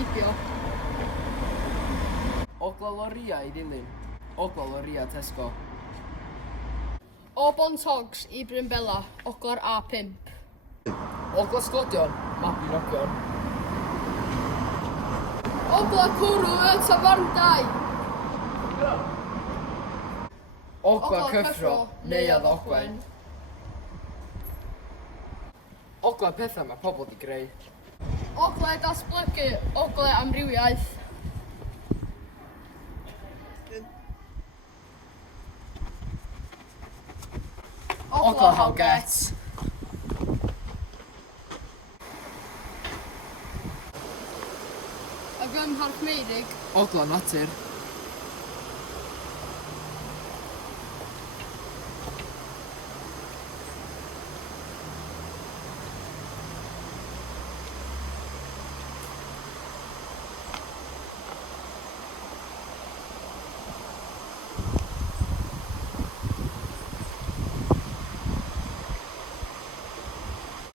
heibio. Ogla loria i dilyn. Ogla loria Tesco. O Bontogs i Brynbela, Ogla'r A5. Ogla sglodion, Mabinogion. Ogla cwrw y tafarndai. Ogla cyffro, neuadd Ogwen. Ogla pethau mae pobl di greu. Ogla datblygu, ogla amrywiaeth. Ogla Hawget. Ac ym Mhorthmeurig, Ogla natur.